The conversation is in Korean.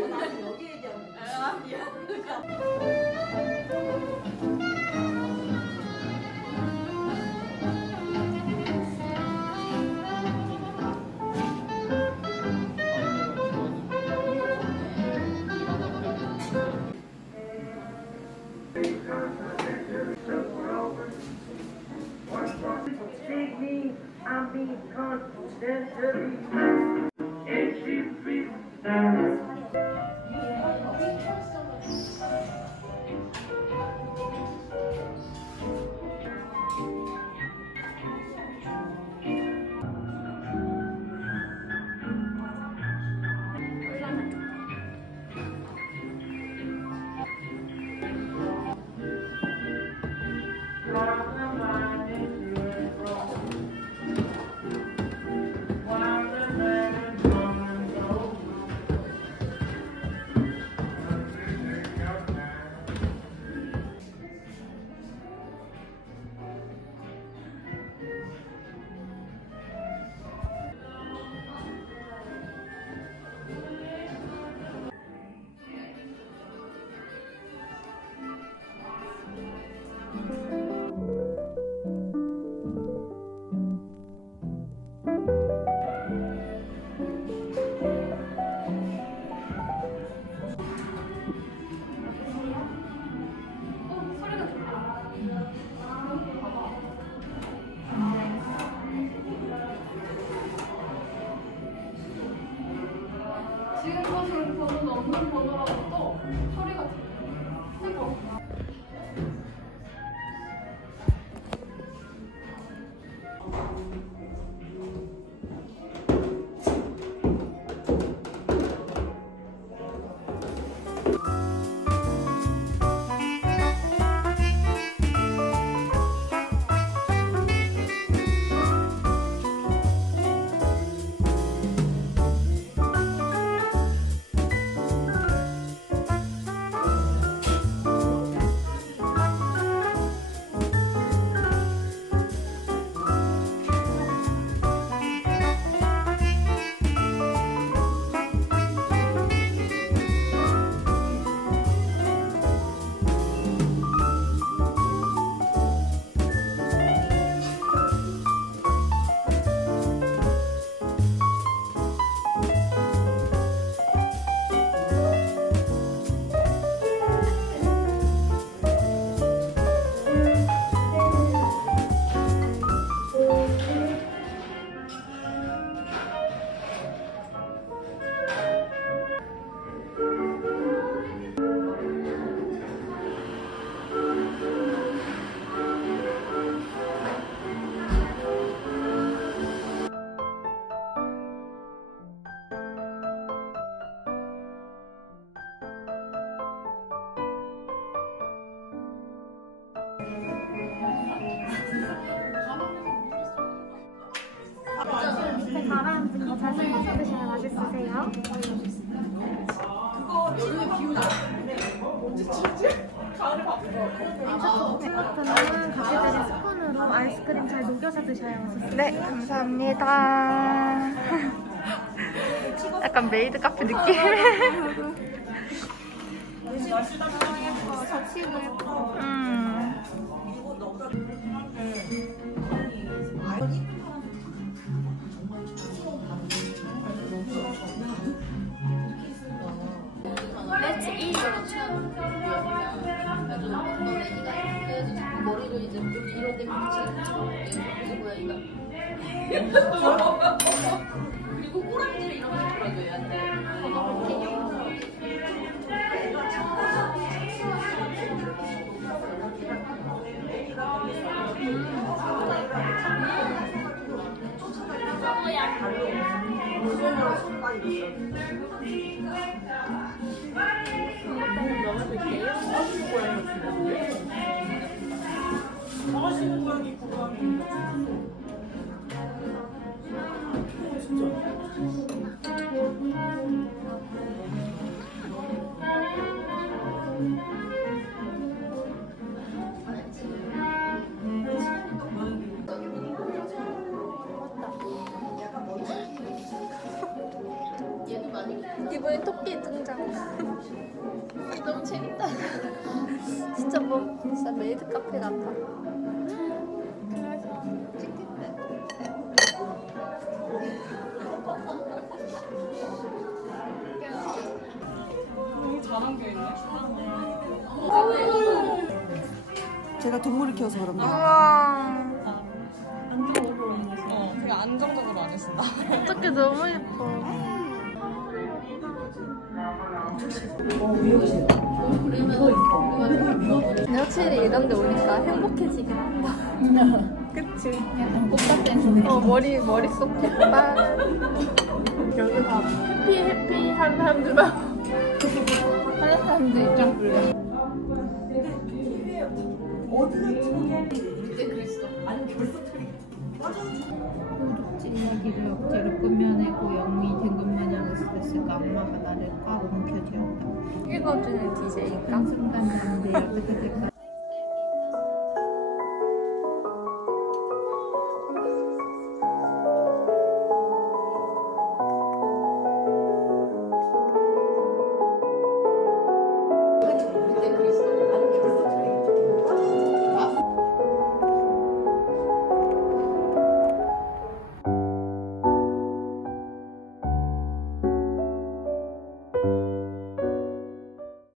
나는 여기에 대한 미안. I'm being confidentially and she feels 지금 사실 번호는 없는 번호라고 또 소리가 들려. 밑에 가라앉은 거 자신있게 드시면 맛있으세요? 그거 여름에 비우지 않는데 언제 치우지? 가을에 바꿔. 오플러트는 같이 드린 스푼으로 아이스크림 잘 녹여서 드셔요. 네, 감사합니다. 약간 메이드 카페 느낌. 예뻐, 접시도 예뻐. Let's eat. 그래도 자꾸 머리를 이제 여기 이럴 때 그치 고양이가 그리고 꼬랑지를 이런 거 들어줘 얘한테. 나가시는 고양이 고양이 얘도 많이 이번에 토끼 등장. 너무 재밌다. 진짜 뭐 진짜 메이드 카페 같아. 제가 동물을 키워서 그런가? 우와. 되게 안정적으로 안 했어. 어떻게 너무 예뻐. 근데 확실히 이런 데 오니까 행복해지긴 한다. 그치? 머릿속 햇반. 여기가 해피한 사람들만 하는 사람들 입장 불려. 그때 그랬어. 도둑질 이야기를 억지로 꾸며내고 영웅이 된 것 마냥 스트레스가 엄마가 나를 꽉 움켜쥐었다. 읽어주는 DJ인가? 한 순간 나는 내 옆에 될까